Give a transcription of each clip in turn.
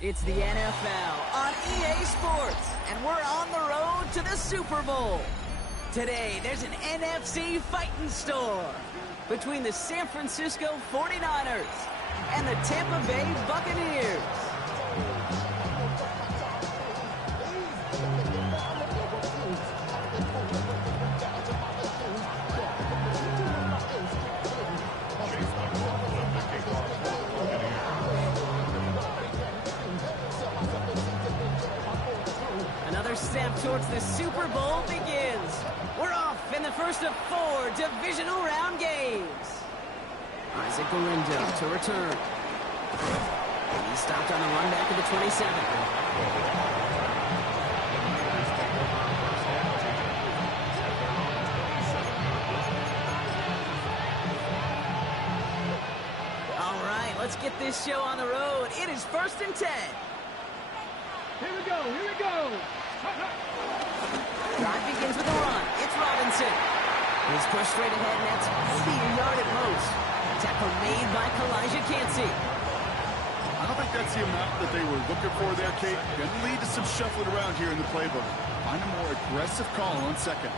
It's the NFL on EA Sports, and we're on the road to the Super Bowl. Today, there's an NFC fighting store between the San Francisco 49ers and the Tampa Bay Buccaneers. Another step towards the Super Bowl begins. We're off in the first of 4 divisional round games. Isaac Galindo to return. He stopped on the run back at the 27. All right, let's get this show on the road. It is 1st and 10. Here we go, here we go. Drive begins with a run. It's Robinson. He's pushed straight ahead, and that's maybe a yard at most. Tackle made by Elijah Cansey. I don't think that's the amount that they were looking for there, Kate. Going to lead to some shuffling around here in the playbook. Find a more aggressive call on second.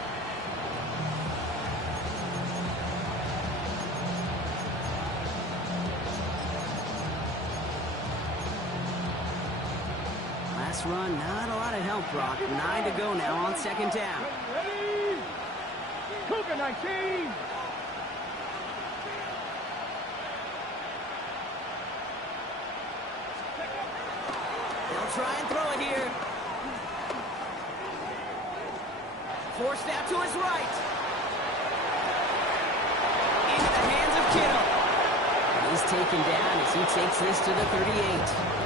Last run, not a lot of help, Brock. 9 to go now on 2nd down. Ready? Cougar 19. They'll try and throw it here. Forced out to his right. Into the hands of Kittle. And he's taken down as he takes this to the 38.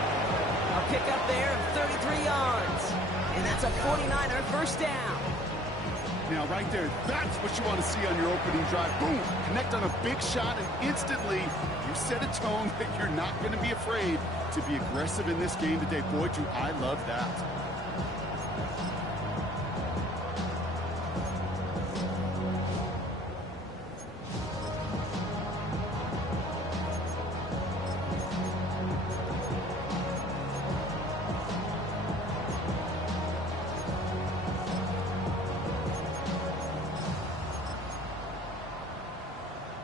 A pickup there of 33 yards. And that's a 49er first down. Now, right there, that's what you want to see on your opening drive. Boom! Connect on a big shot, and instantly you set a tone that you're not going to be afraid to be aggressive in this game today. Boy, do I love that.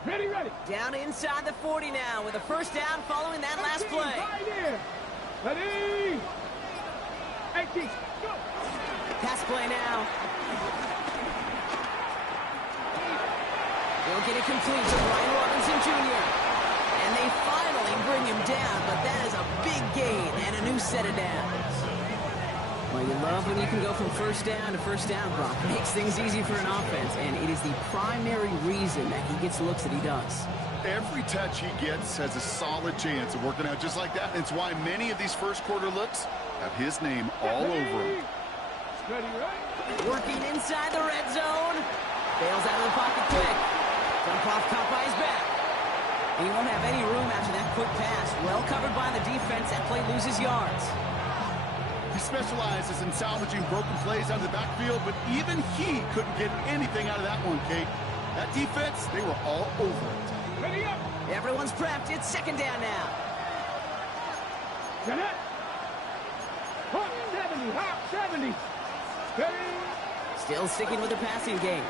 Ready, ready. Down inside the 40 now with a first down following that last play. Right in. Ready. 18. Go. Pass play now. They'll get it complete to Brian Robinson Jr. And they finally bring him down, but that is a big gain and a new set of downs. Well, you love when you can go from first down to first down, Brock. Makes things easy for an offense, and it is the primary reason that he gets looks that he does. Every touch he gets has a solid chance of working out just like that. And it's why many of these first quarter looks have his name all over them. Ready, right? Working inside the red zone. Bails out of the pocket quick. Dump off caught by his back. He won't have any room after that quick pass. Well covered by the defense. That play loses yards. He specializes in salvaging broken plays out of the backfield, but even he couldn't get anything out of that one, Kate. That defense, they were all over it. Ready up. Everyone's prepped. It's 2nd down now. Get it. Hawk 70. Hawk 70. Ready. Still sticking with the passing game.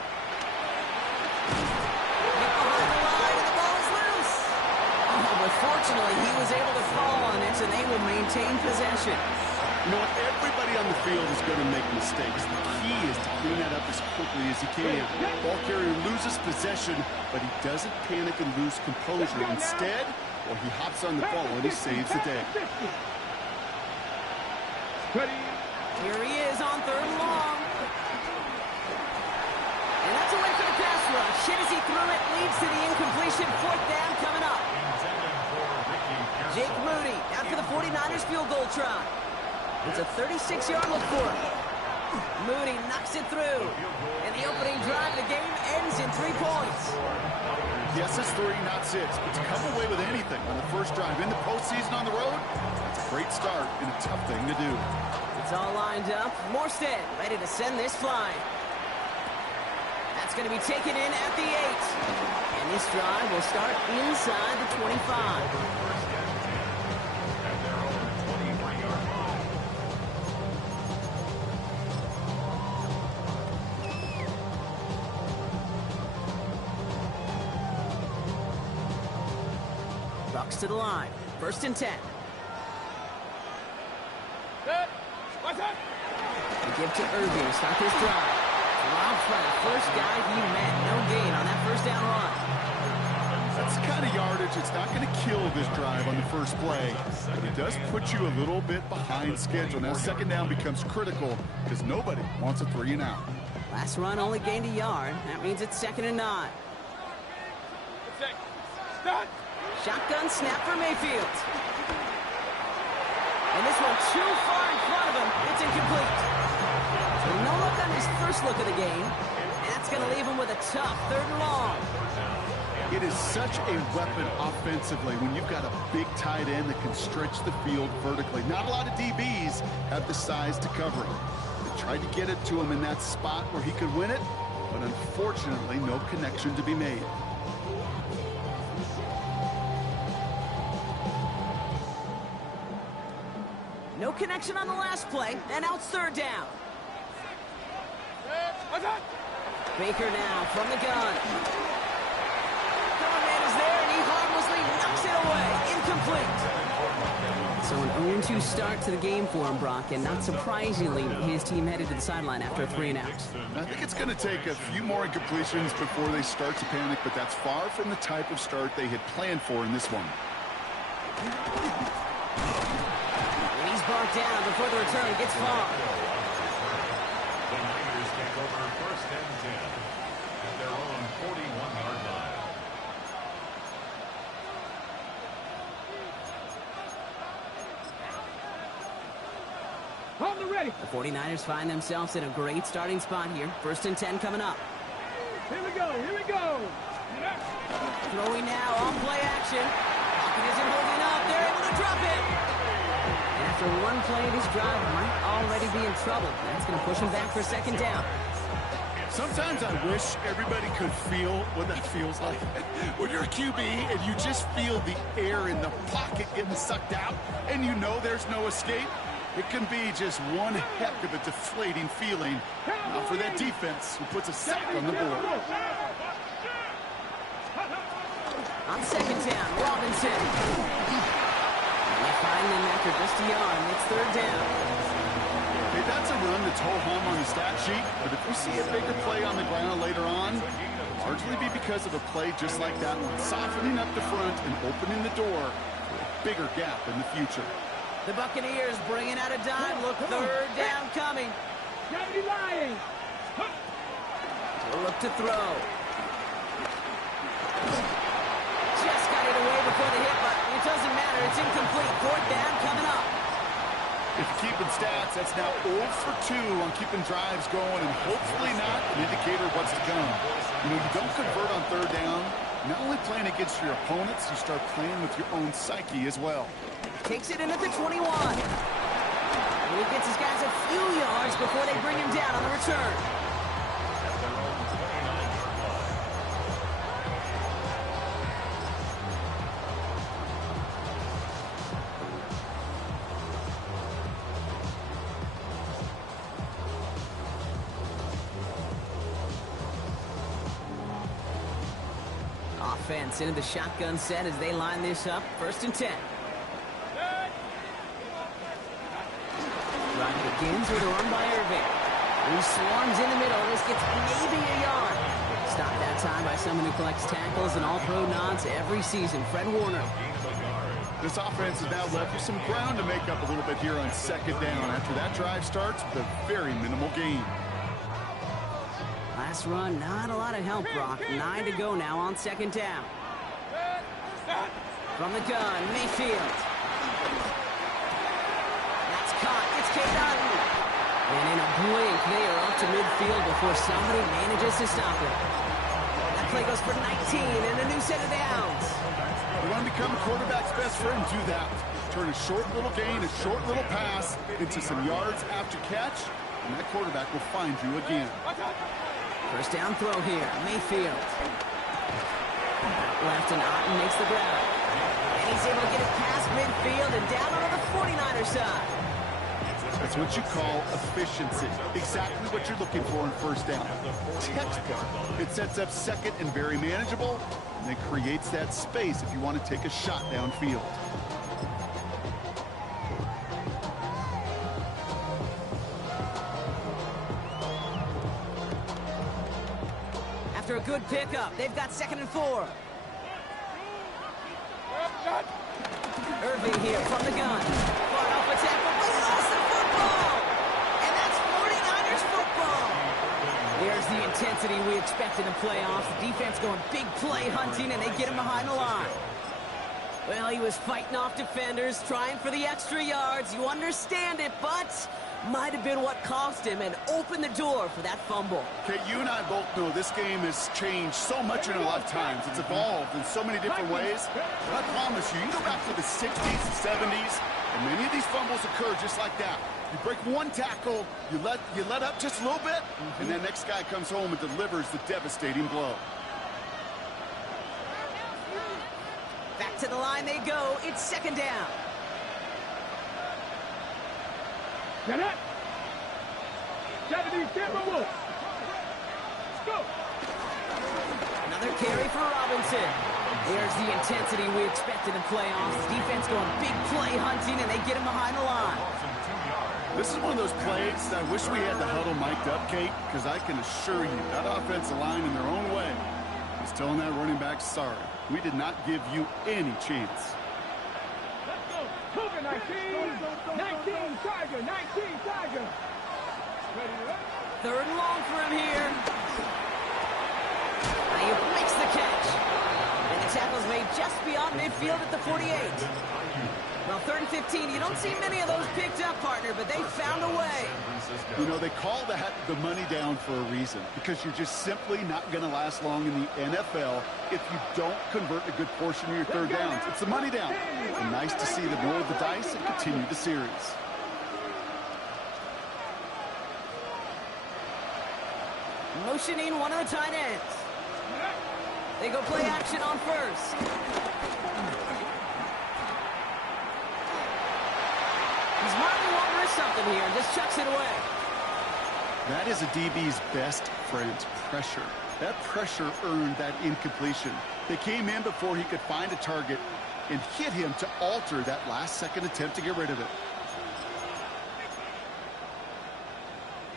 Hit behind the line, and the ball is loose. Oh, but fortunately, he was able to fall on it, and they will maintain possession. You know what? Everybody on the field is going to make mistakes. The key is to clean that up as quickly as he can. Ball carrier loses possession, but he doesn't panic and lose composure. Instead, well, he hops on the ball and he saves the day. Ready. Here he is on 3rd and long. And that's a win for the pass rush. Hit as he threw it, leads to the incompletion. 4th down coming up. Jake Moody out for the 49ers field goal try. It's a 36-yard look for him. Moody knocks it through. And the opening drive of the game ends in 3 points. Yes, it's 3, not 6. But to come away with anything on the first drive in the postseason on the road, that's a great start and a tough thing to do. It's all lined up. Morstead ready to send this flying. That's going to be taken in at the 8. And this drive will start inside the 25. walks to the line. 1st and 10. What's up? They give to Irving to start this drive. Dropped by the first guy he met. No gain on that 1st down run. That's the kind of yardage. It's not going to kill this drive on the first play, but it does put you a little bit behind schedule. Now 2nd down becomes critical because nobody wants a 3 and out. Last run only gained a yard. That means it's 2nd and 9. Start. Shotgun snap for Mayfield. And this one too far in front of him. It's incomplete. So no look on his first look of the game. And that's going to leave him with a tough 3rd and long. It is such a weapon offensively when you've got a big tight end that can stretch the field vertically. Not a lot of DBs have the size to cover him. They tried to get it to him in that spot where he could win it, but unfortunately no connection to be made. No connection on the last play, and now it's 3rd down. What's up? Baker now from the gun. Man is there, and he harmlessly knocks it away. Incomplete. So an 0-2 start to the game for him, Brock, and not surprisingly, his team headed to the sideline after a 3 and out. I think it's going to take a few more incompletions before they start to panic, but that's far from the type of start they had planned for in this one. And he's brought down before the return gets far. The Niners take over 1st and 10 at their own 41-yard line. Hold the ready. The 49ers find themselves in a great starting spot here. 1st and 10 coming up. Here we go. Here we go. Throwing now on play action. Pocket isn't holding up. They're able to drop it. And after one play of this drive, might already be in trouble. That's going to push him back for 2nd down. Sometimes I wish everybody could feel what that feels like. When you're a QB and you just feel the air in the pocket getting sucked out and you know there's no escape, it can be just one heck of a deflating feeling. Now for that defense who puts a sack on the board. On 2nd down, Robinson. And they find him after just a yard. It's 3rd down. Hey, that's a run that's ho-hum on the stat sheet, but if we see a bigger play on the ground later on, it'll largely be because of a play just like that one, softening up the front and opening the door for a bigger gap in the future. The Buccaneers bringing out a dime. Look, 3rd down coming. Gotta be lying. We'll look to throw. Just got it away before the hit, but it doesn't matter. It's incomplete. 4th down coming up. If you're keeping stats, that's now 0 for 2 on keeping drives going and hopefully not an indicator of what's to come. You know, you don't convert on 3rd down. Not only playing against your opponents, you start playing with your own psyche as well. Takes it in at the 21. And he gets his guys a few yards before they bring him down on the return. At their own 29-yard line. Offense into the shotgun set as they line this up. 1st and 10. Drive begins with a run by Irving. He swarms in the middle. This gets maybe a yard. Stopped that time by someone who collects tackles and all-pro nods every season, Fred Warner. This offense has now left you some ground to make up a little bit here on 2nd down after that drive starts with a very minimal gain. Last run, not a lot of help, Brock. 9 to go now on 2nd down. From the gun, Mayfield. That's caught. It's K-Dotton. And in a blink, they are up to midfield before somebody manages to stop it. That play goes for 19 and a new set of downs. You want to become a quarterback's best friend? Do that. Turn a short little gain, a short little pass into some yards after catch, and that quarterback will find you again. 1st down throw here. Mayfield. Left and Otten makes the grab. And he's able to get it past midfield and down onto the 49er side. The That's what you call efficiency. Exactly what you're looking for in first down. Textbook. It sets up second and very manageable, and it creates that space if you want to take a shot downfield. After a good pickup, they've got 2nd and 4. Irving here from the gun. Far off a tackle, but he lost the football! And that's 49ers football! There's the intensity we expect in the playoffs. The defense going big play hunting, and they get him behind the line. Well, he was fighting off defenders, trying for the extra yards. You understand it, but might have been what cost him and opened the door for that fumble. Okay, you and I both know this game has changed so much in our lifetimes. It's evolved in so many different ways. But I promise you, you go back to the 60s and 70s, and many of these fumbles occur just like that. You break one tackle, you let up just a little bit, and then next guy comes home and delivers the devastating blow. Back to the line they go. It's 2nd down. Get it. 70, Timberwolves. Let's go. Another carry for Robinson. There's the intensity we expected in playoffs. Defense going big play hunting, and they get him behind the line. This is one of those plays that I wish we had the huddle mic'd up, Kate, because I can assure you that offensive line in their own way is telling that running back, sorry, we did not give you any chance. Let's go. Cougar 19. 19 Tiger. 19 Tiger. Ready to run? 3rd and long for him here. Now he makes the catch. And the tackle's made just beyond midfield at the 48. Well, 3rd and 15, you don't see many of those picked up, partner, but they found a way. You know, they call that the money down for a reason, because you're just simply not going to last long in the NFL if you don't convert a good portion of your 3rd downs. It's the money down. And nice to see them roll the dice and continue the series. Motioning one of the tight ends. They go play action on 1st. He's marking one or something here and just chucks it away. That is a DB's best friend, pressure. That pressure earned that incompletion. They came in before he could find a target and hit him to alter that last-second attempt to get rid of it.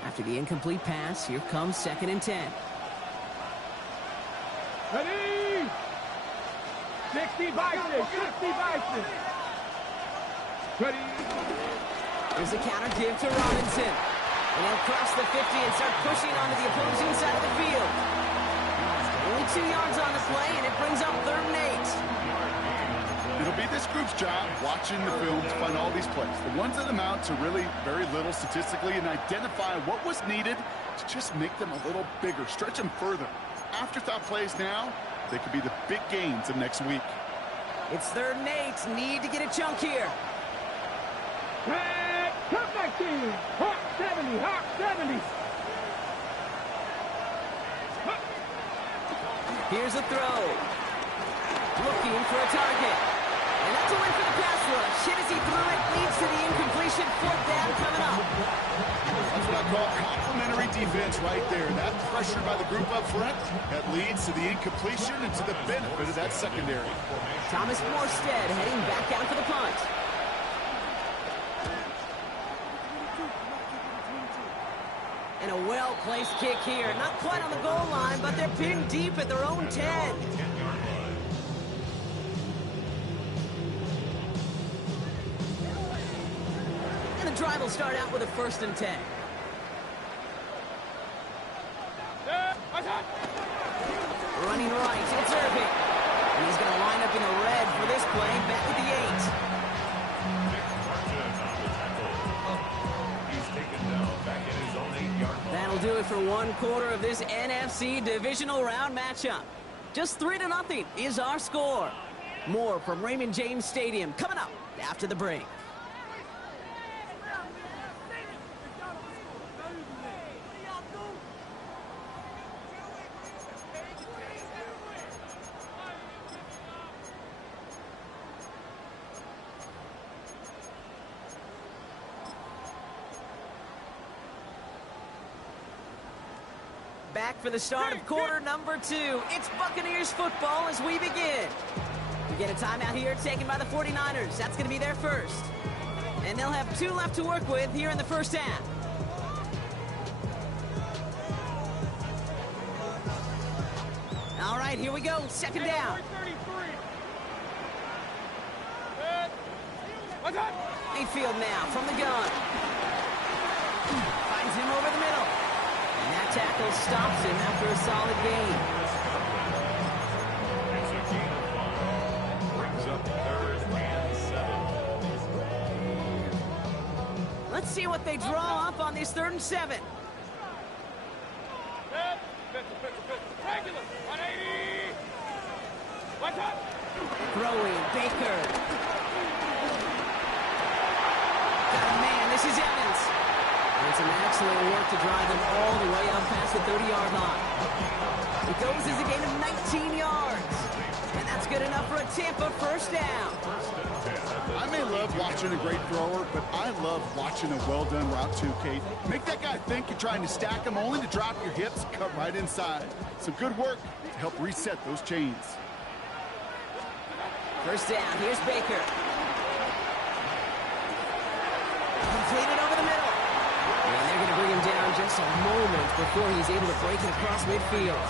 After the incomplete pass, here comes 2nd and 10. Ready. 60 Bison. 60 Bison. Ready. There's a counter give to Robinson. And he'll cross the 50 and start pushing onto the opposing side of the field. Only 2 yards on the play, and it brings up 3rd and 8. It'll be this group's job watching the film to find all these plays. The ones that amount to really very little statistically, and identify what was needed to just make them a little bigger, stretch them further. Afterthought plays now, they could be the big gains of next week. It's 3rd and 8. Need to get a chunk here. Come back team. Hawk 70. Hawk 70. Here's a throw. Looking for a target. And that's a win for the pass rush. Hit as he threw it. Leads to the incompletion. 4th down coming up. That's what I call complementary defense right there. That pressure by the group up front, that leads to the incompletion and to the benefit of that secondary. Thomas Morstead heading back out for the punt. And a well-placed kick here. Not quite on the goal line, but they're pinned deep at their own 10. And the drive will start out with a 1st and 10. Running right, it's Irving. And he's going to line up in the red for this play, back at the 8. That'll do it for 1/4 of this NFC divisional round matchup. Just 3-0 is our score. More from Raymond James Stadium coming up after the break. Back for the start of quarter number 2. It's Buccaneers football as we begin. We get a timeout here taken by the 49ers. That's going to be their first. And they'll have 2 left to work with here in the first half. All right, here we go. Second down. Mayfield now from the gun. Finds him over the middle. And that tackle stops him after a solid gain. It's a gain of 5. Brings up 3rd and 7. Let's see what they draw up on this 3rd and 7. Throwing, Baker. Got a man, this is Evans. And it's an excellent work to drive them all the way up past the 30-yard line. It goes as a gain of 19 yards. And that's good enough for a Tampa first down. I may love watching a great thrower, but I love watching a well-done route too, Kate. Make that guy think you're trying to stack him only to drop your hips, cut right inside. Some good work to help reset those chains. First down, here's Baker. Completed over the middle. And they're going to bring him down just a moment before he's able to break it across midfield.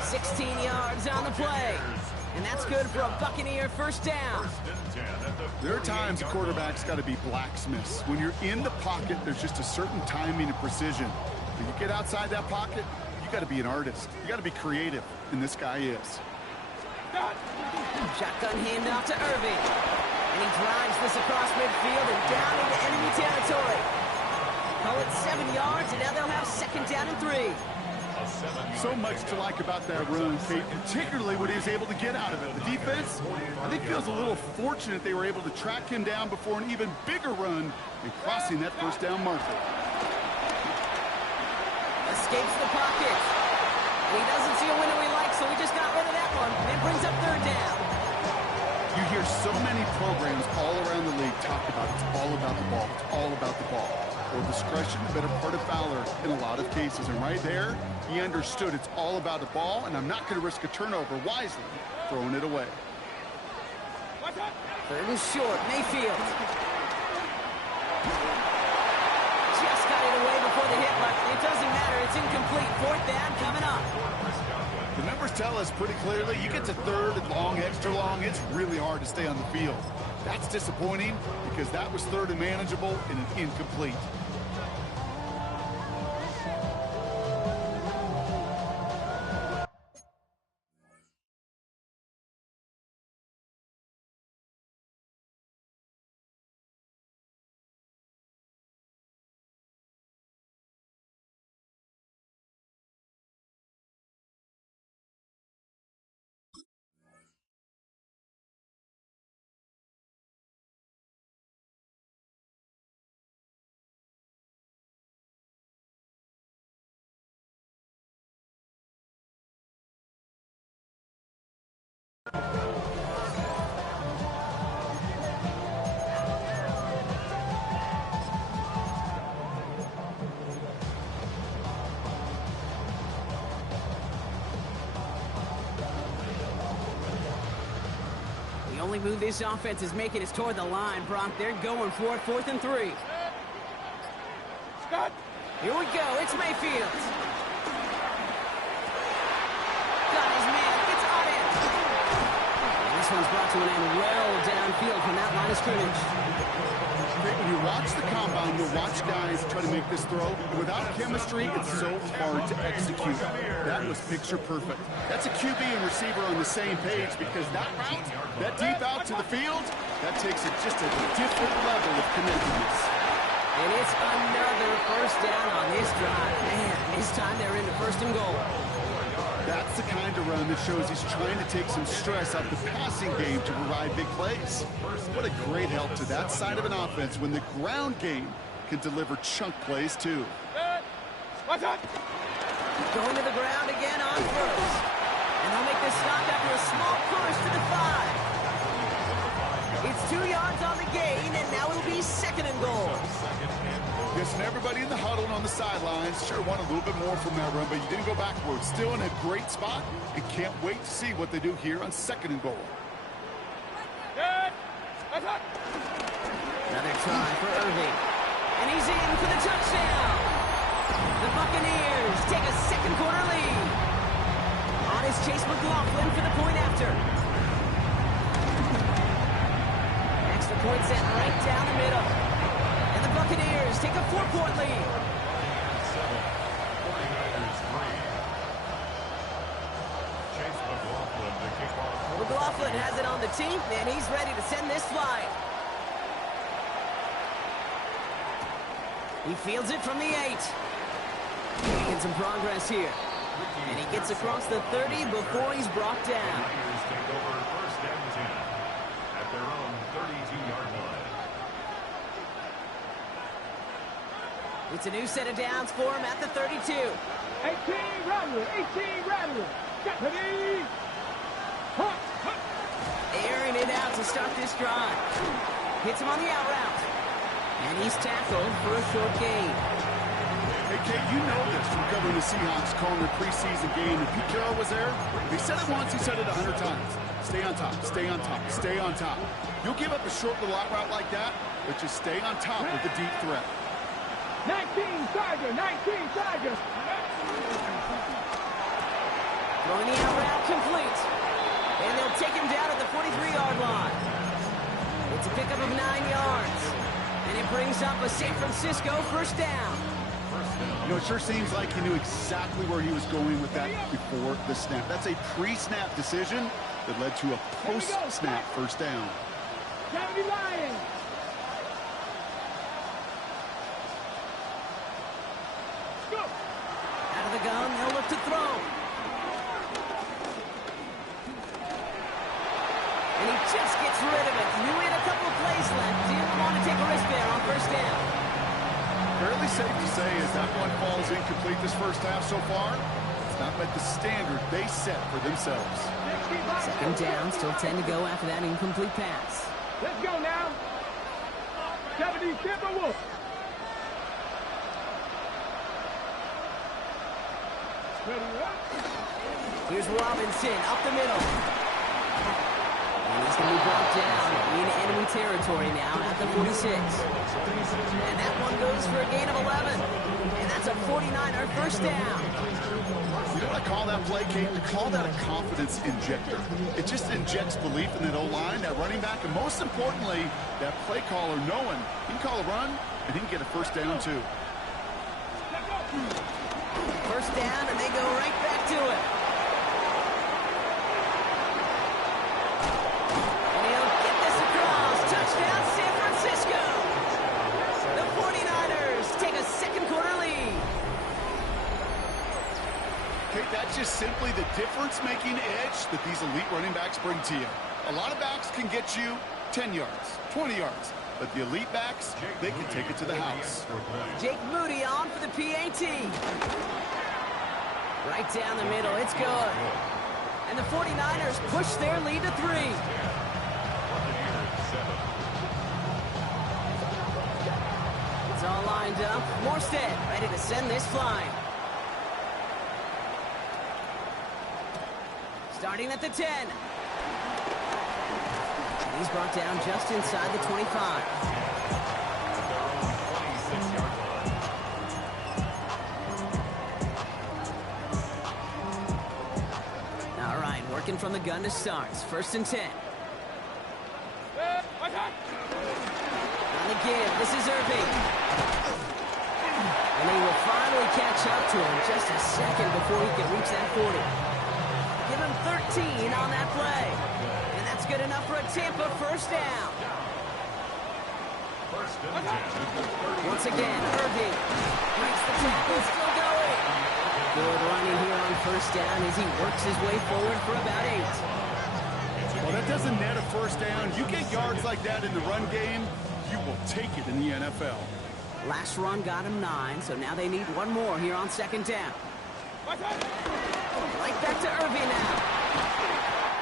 16 yards on the play. And that's good for a Buccaneer first down. There are times a quarterback's got to be blacksmiths. When you're in the pocket, there's just a certain timing and precision. When you get outside that pocket, you got to be an artist. You got to be creative, and this guy is. Shotgun handoff to Irving. And he drives this across midfield and down into enemy territory. Call it 7 yards, and now they'll have 2nd down and 3. So much to like about that run, Kate, particularly what he was able to get out of it. The defense, I think, feels a little fortunate they were able to track him down before an even bigger run and crossing that first down marker. Escapes the pocket. He doesn't see a window he likes, so he just got rid of that one. And brings up 3rd down. You hear so many programs all around the league talk about it's all about the ball. It's all about the ball. Well, discretion, the better part of valor in a lot of cases. And right there, he understood it's all about the ball, and I'm not going to risk a turnover wisely, throwing it away. 3rd and short, Mayfield. Just got it away before the hit, but it doesn't matter. It's incomplete. 4th down coming up. The numbers tell us pretty clearly, you get to 3rd and long, extra long, it's really hard to stay on the field. That's disappointing because that was 3rd and manageable and an incomplete. The only move this offense is making is toward the line, Brock. They're going for it. 4th and 3. Scott. Here we go. It's Mayfield. Got his man. It's on it. And this one's brought to an end well downfield from that line of scrimmage. When you watch the combine, you'll watch guys try to make this throw. Without chemistry, it's so hard to execute. That was picture perfect. That's a QB and receiver on the same page because that route, that deep out to the field, that takes it just a different level of connectedness. And it's another first down on this drive. Man, this time they're into 1st and goal. That's the kind of run that shows he's trying to take some stress out the passing game to provide big plays. What a great help to that side of an offense when the ground game can deliver chunk plays too. Watch out! Going to the ground again on 1st. And they'll make this stop after a small push to the 5. It's 2 yards on the gain, and now it'll be 2nd and goal. You this, and everybody in the huddle and on the sidelines sure want a little bit more from that run, but you didn't go backwards. Still in a great spot, and can't wait to see what they do here on 2nd and goal. Another try for Irving. And he's in for the touchdown. The Buccaneers take a second quarter lead. On is Chase McLaughlin for the point after. Extra point sent right down the middle. And the Buccaneers take a 4-point lead. 49ers 3. Chase McLaughlin to kick off. McLaughlin has it on the tee, and he's ready to send this flying. He fields it from the 8. Making some progress here. And he gets across the 30 before he's brought down. Niners take over 1st and 10 at their own 32-yard line. It's a new set of downs for him at the 32. 18 Rattler, 18 Rattler. Ready? Hunt, hunt. Airing it out to start this drive. Hits him on the out route. And he's tackled for a short gain. Hey, Kate, you know this from covering the Seahawks, calling their preseason game. If Pete Carroll was there, if he said it once, he said it 100 times. Stay on top, stay on top, stay on top. You'll give up a short little out route like that, but just stay on top with the deep threat. 19 Tiger, 19 Tiger. Throwing the out route complete. And they'll take him down at the 43-yard line. It's a pickup of 9 yards. And it brings up a San Francisco 1st down. You know, it sure seems like he knew exactly where he was going with that before the snap. That's a pre-snap decision that led to a post-snap 1st down. 70 Lions. Go. Out of the gun, they'll look to throw. And he just gets rid of it. Knew he had a couple of plays left. Didn't want to take a risk there on 1st down. Fairly safe to say as that one falls incomplete this 1st half so far, it's not met the standard they set for themselves. 2nd down, still 10 to go after that incomplete pass. Let's go now. 70 Timberwolves. Ready up. Here's Robinson up the middle. And he's going to be brought down in enemy territory now at the 46. And that one goes for a gain of 11. And that's a 49er 1st down. You know what I call that play, Kate? I call that a confidence injector. It just injects belief in that O-line, that running back, and most importantly, that play caller knowing he can call a run and he can get a 1st down too. 1st down, and they go right back to it. And he'll get this across. Touchdown, San Francisco. The 49ers take a 2nd quarter lead. Kate, that's just simply the difference-making edge that these elite running backs bring to you. A lot of backs can get you 10 yards, 20 yards, but the elite backs, they can take it to the house. Jake Moody on for the PAT. Right down the middle, it's good. And the 49ers push their lead to 3. It's all lined up. Morstead ready to send this flying. Starting at the 10. And he's brought down just inside the 25. All right, working from the gun to start. 1st and 10. On the give, this is Irving. And he will finally catch up to him just a second before he can reach that 40. Give him 13 on that play. And that's good enough for a Tampa 1st down. Once again, Irving breaks the tackle, still going. Good running here on 1st down as he works his way forward for about 8. Well, that doesn't net a 1st down. You get yards like that in the run game, you will take it in the NFL. Last run got him 9, so now they need one more here on 2nd down. Right back to Irving now.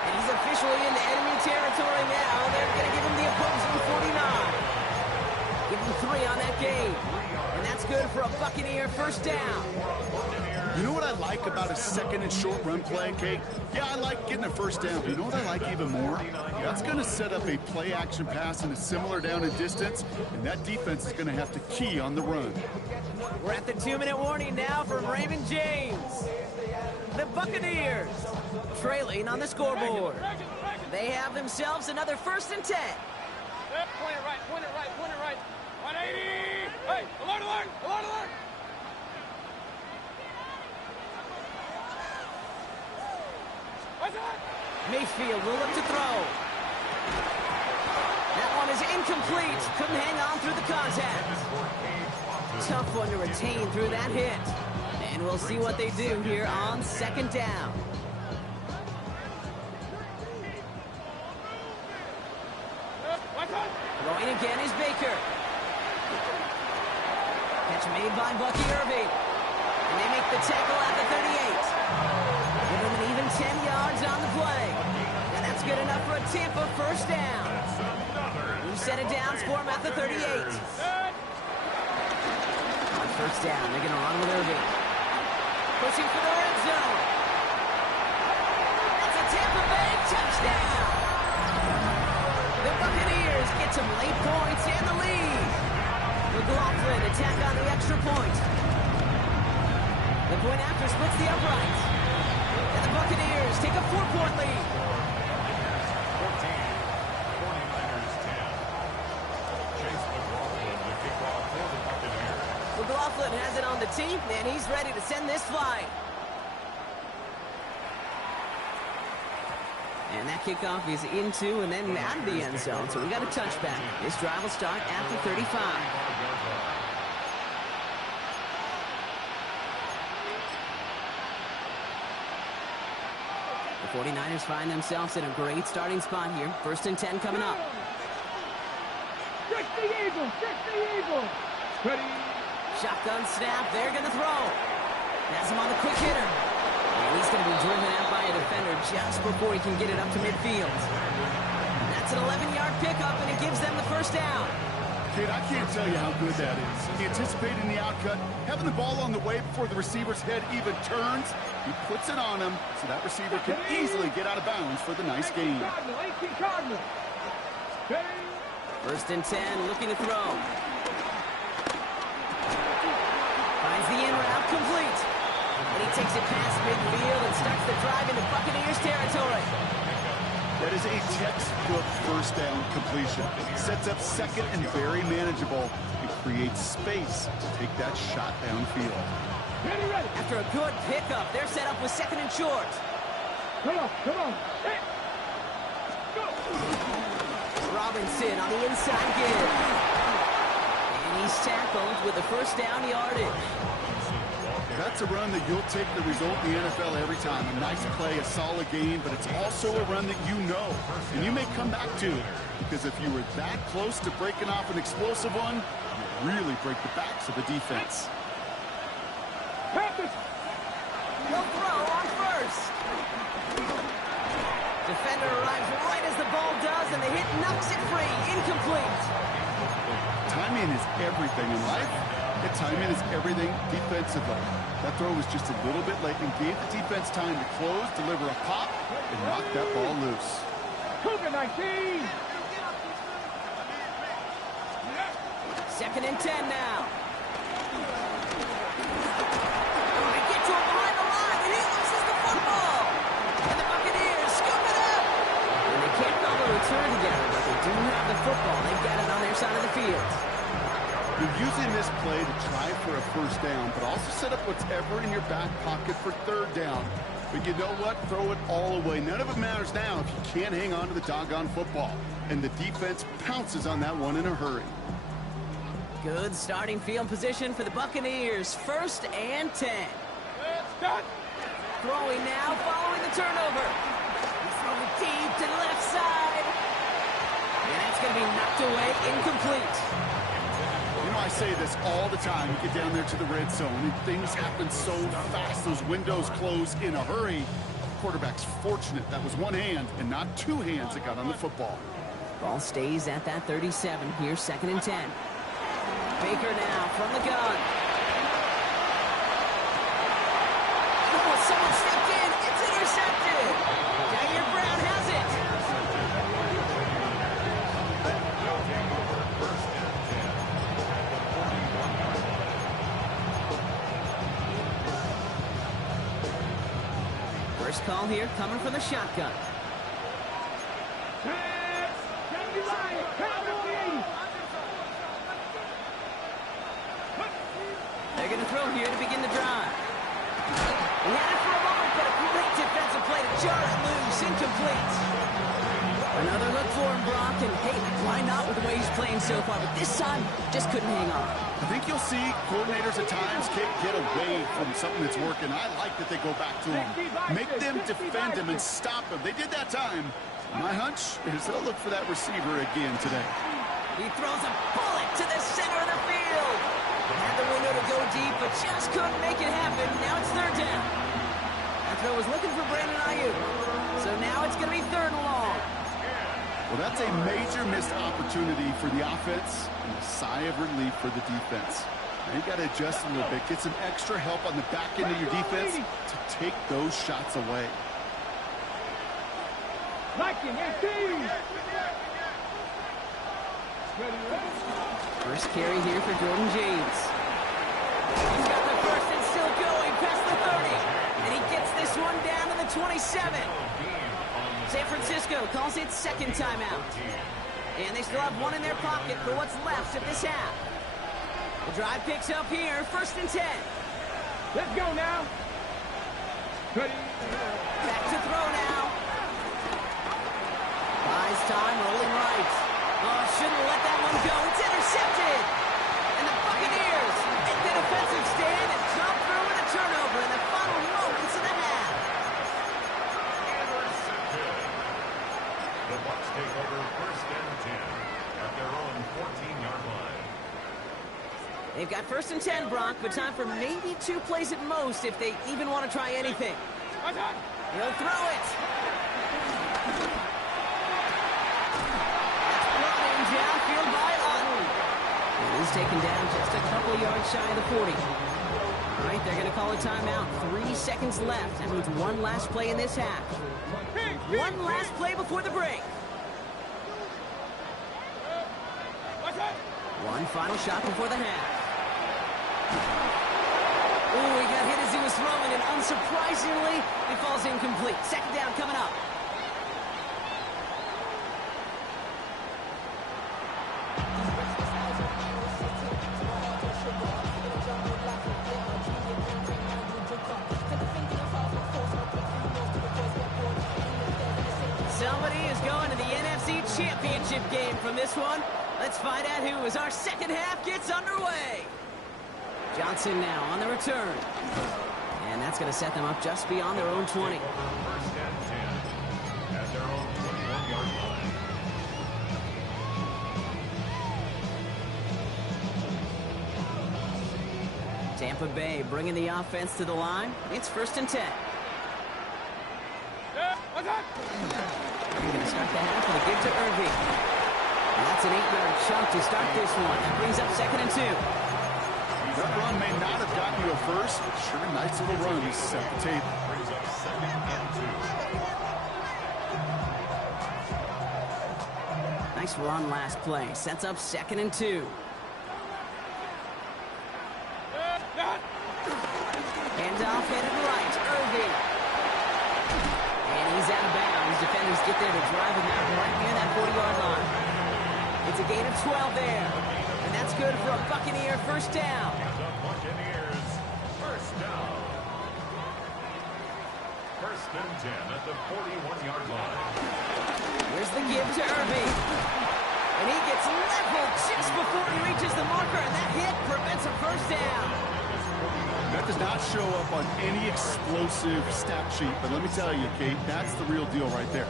And he's officially into enemy territory now. They're going to give him the opposing 49. Give 3 on that game. And that's good for a Buccaneer first down. You know what I like about a second and short run play, Kate? Yeah, I like getting a first down, but you know what I like even more? That's going to set up a play action pass in a similar down and distance, and that defense is going to have to key on the run. We're at the 2-minute warning now from Raymond James. The Buccaneers trailing on the scoreboard. They have themselves another 1st and 10. Point it right, point it right, point it right. 180! Hey, alert, alert, alert, alert! What's that? Mayfield will look to throw. That one is incomplete. Couldn't hang on through the contact. Tough one to retain through that hit. And we'll see what they do here on 2nd down. Throwing again is Baker. Catch made by Bucky Irving. And they make the tackle at the 38. Give them an even 10 yards on the play. And that's good enough for a Tampa first down. New set of downs for him at the 38. On 1st down, they're going to run with Irving. Pushing for the red zone. That's a Tampa Bay touchdown. The Buccaneers get some late points and the lead. McLaughlin attack on the extra point. The point after splits the uprights. And the Buccaneers take a 4-point lead. 49ers 10. Chase McLaughlin, the kickoff for the Buccaneers. McLaughlin has it on the team, and he's ready to send this flight. And that kickoff is into and then out of the end zone, so we got a touchback. This drive will start at the 35. The 49ers find themselves in a great starting spot here. 1st and 10 coming up. Stretch the eagle, stretch the eagle. Ready. Shotgun snap, they're going to throw. Has him on the quick hitter. And he's going to be driven out by a defender just before he can get it up to midfield. That's an 11-yard pickup, and it gives them the first down. Kid, I can't tell you how good that is. Anticipating the outcut, having the ball on the way before the receiver's head even turns, he puts it on him so that receiver can easily get out of bounds for the nice gain. 18 Cardinal. Ready. 1st and 10, looking to throw. Finds the in route complete. And he takes it past midfield and starts the drive into Buccaneers territory. That is a textbook first down completion. Sets up 2nd and very manageable. It creates space to take that shot downfield. Ready, ready. After a good pickup, they're set up with 2nd and short. Come on, come on. Hey. Go. Robinson on the inside give. And he's tackled with the first down yardage. That's a run that you'll take the result in the NFL every time. A nice play, a solid game, but it's also a run that you know, and you may come back to. Because if you were that close to breaking off an explosive one, you really break the backs of the defense. Panthers. He'll throw on 1st. Defender arrives right as the ball does, and the hit knocks it free. Incomplete. Timing is everything in life. And timing is everything defensively. That throw was just a little bit late and gave the defense time to close, deliver a pop, and knock that ball loose. Cougar 19. 2nd and 10 now. Oh, they get to him behind the line, and he loses the football. And the Buccaneers scoop it up. And they can't call the return together, but they do have the football. They've got it on their side of the field. You're using this play to try for a first down, but also set up whatever in your back pocket for 3rd down. But you know what? Throw it all away. None of it matters now if you can't hang on to the doggone football. And the defense pounces on that one in a hurry. Good starting field position for the Buccaneers. 1st and 10. Start. Throwing now following the turnover. He's throwing deep to the left side. And that's going to be knocked away, incomplete. You know, I say this all the time. You get down there to the red zone, and things happen so fast. Those windows close in a hurry. The quarterback's fortunate that was one hand and not 2 hands that got on the football. Ball stays at that 37. Here's 2nd and 10. Baker now from the gun. Oh, someone stepped in. It's intercepted. Jair Brown has it. First call here coming from the shotgun. They're going to throw here to begin the drive. He had it for a moment, but a great defensive play to jar it loose. Incomplete. Another look for him, Brock, and hey, why not with the way he's playing so far? But this time, just couldn't hang on. I think you'll see coordinators at times can't get away from something that's working. I like that they go back to him. Make them defend him and stop him. They did that time. My hunch is they'll look for that receiver again today. He throws a bullet to the center of the field. Had the window to go deep, but just couldn't make it happen. Now it's third down. That throw was looking for Brandon Ayuk. So now it's going to be third and long. Well, that's a major missed opportunity for the offense and a sigh of relief for the defense. Now you got to adjust a little bit, get some extra help on the back end of your defense to take those shots away. First carry here for Jordan James. He's got the first and still going past the 30. And he gets this one down to the 27. San Francisco calls it second timeout. And they still have one in their pocket for what's left of this half. The drive picks up here, first and 10. Let's go now. Ready. Back to throw now. Buys time, rolling right. Oh, shouldn't let that one go. It's intercepted. And the Buccaneers make the defensive stand and jump through with a turnover in the final moments of the half. The Bucs take over first and 10 at their own 14-yard line. They've got first and 10, Brock, but time for maybe 2 plays at most if they even want to try anything. He'll throw it. That's brought in downfield by Otton. It is taken down just a couple yards shy of the 40. All right, they're going to call a timeout. 3 seconds left. That means one last play in this half. One last play before the break. One final shot before the half. Oh, he got hit as he was throwing, and unsurprisingly, it falls incomplete. Second down coming up. Somebody is going to the NFC Championship game from this one. Let's find out who as our second half gets underway. Johnson now on the return. And that's going to set them up just beyond their own 20. First and 10 at their own 21-yard line. Tampa Bay bringing the offense to the line. It's first and 10. They're going to start the half with a give to Irving. And that's an 8-yard chunk to start this one. That brings up second and 2. That run may not have gotten you a first, but sure, nice little run to set the table. Brings up second and 2. Nice run last play. Sets up second and 2. Handoff headed right. Irving. And he's out of bounds. Defenders get there to drive him out right near that 40-yard line. It's a gain of 12 there. And that's good for a Buccaneer first down. The Buccaneers first down. First and 10 at the 41-yard line. Here's the give to Irving. And he gets leveled just before he reaches the marker, and that hit prevents a first down. That does not show up on any explosive stat sheet, but let me tell you, Kate, that's the real deal right there.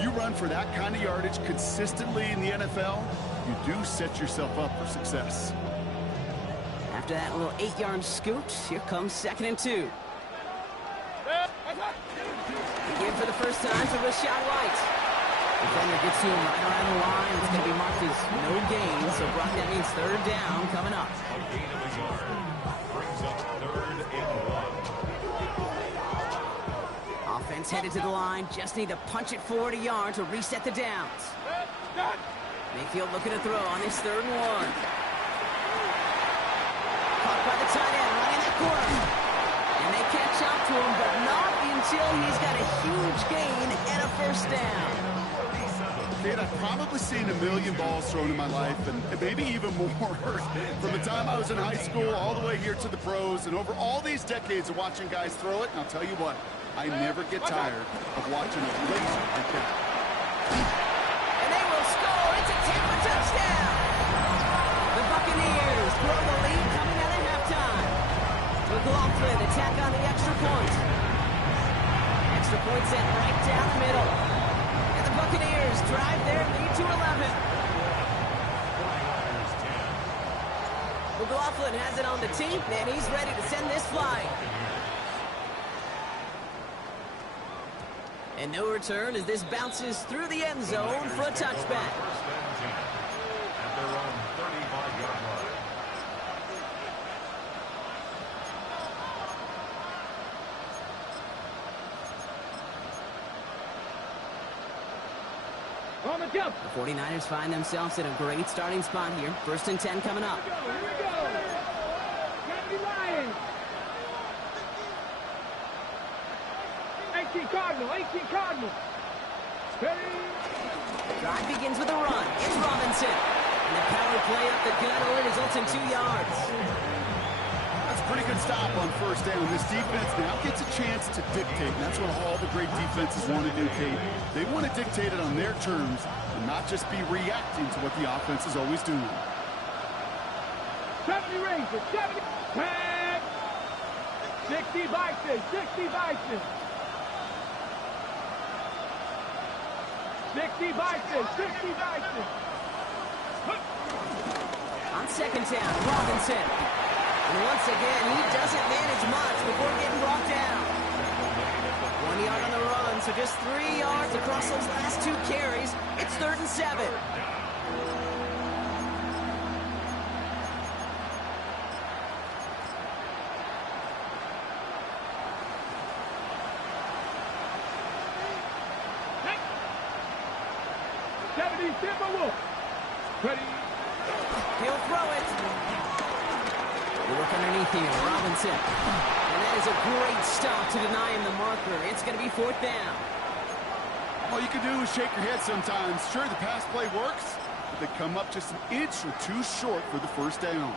You run for that kind of yardage consistently in the NFL, you do set yourself up for success. After that little 8-yard scoot, here comes second and 2. The give for the first time to Rashad White. Defender gets to him right around the line. It's going to be marked as no gain. So, Brock, that means third down coming up. A gain of a yard. Brings up 3rd and 1. Offense headed to the line. Just need to punch it forward a yard to reset the downs. Mayfield looking to throw on his 3rd and 1. Caught by the tight end, running that corner. And they catch up to him, but not until he's got a huge gain and a first down. Kid, I've probably seen a million balls thrown in my life, and maybe even more. From the time I was in high school all the way here to the pros, and over all these decades of watching guys throw it, and I'll tell you what, I never get tired of watching a laser like that. And they will score. It's a Tampa touchdown. The Buccaneers grow the lead coming out of halftime. McLaughlin attack on the extra point. Extra point sent right down the middle. And the Buccaneers drive their lead to 11. McLaughlin has it on the tee, and he's ready to send this flight. And no return as this bounces through the end zone for a touchback. First and 10. At their own 35-yard line. On the jump. The 49ers find themselves in a great starting spot here. 1st and 10 coming up. Here we go. Got the Lions. 18 Cardinal. 18 Cardinal. Ready. Drive begins with a run. It's Robinson. And the power play up the gut only results in 2 yards. That's a pretty good stop on first down. This defense now gets a chance to dictate, and that's what all the great defenses want to do, Kate. They want to dictate it on their terms and not just be reacting to what the offense is always doing. 70 Rangers. 70. Tag. 60 Bison. 60 Bison. 60 Bison. 60 Bison. On 2nd down, Robinson. And once again, he doesn't manage much before getting brought down. 1 yard on the run, so just 3 yards across those last 2 carries. It's 3rd and 7. Ready. He'll throw it. They look underneath here, Robinson. And that is a great stop to deny him the marker. It's going to be 4th down. All you can do is shake your head sometimes. Sure, the pass play works, but they come up just an inch or 2 short for the first down.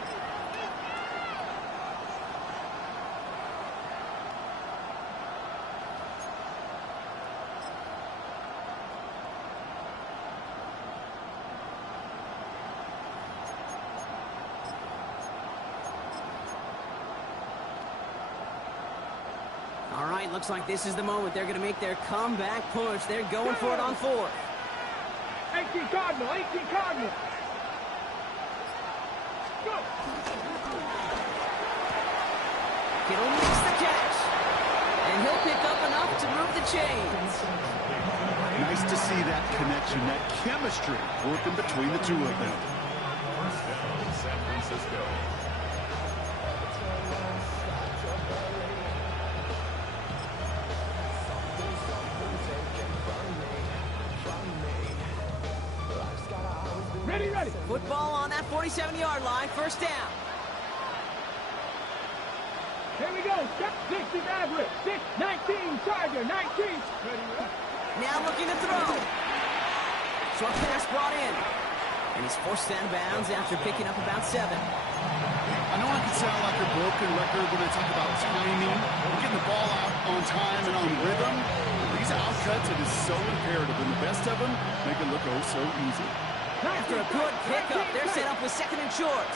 All right, looks like this is the moment they're going to make their comeback push. They're going for it on 4th. 18 Cardinal. 18 Cardinal. Go. Kittle makes the catch. And he'll pick up enough to move the chains. Nice to see that connection, that chemistry working between the 2 of them. First down, San Francisco. Ready, ready. Football on that 47-yard line, 1st down. Here we go. 60 Maverick. 19 Tiger. 19. Ready, ready. Now looking to throw. Short pass brought in. And he's forced out of bounds after picking up about 7. I know I can sound like a broken record when I talk about timing, getting the ball out on time and on rhythm. These outcuts, it is so imperative, and the best of them make it look oh so easy. After a good pickup, they're set up with 2nd and short.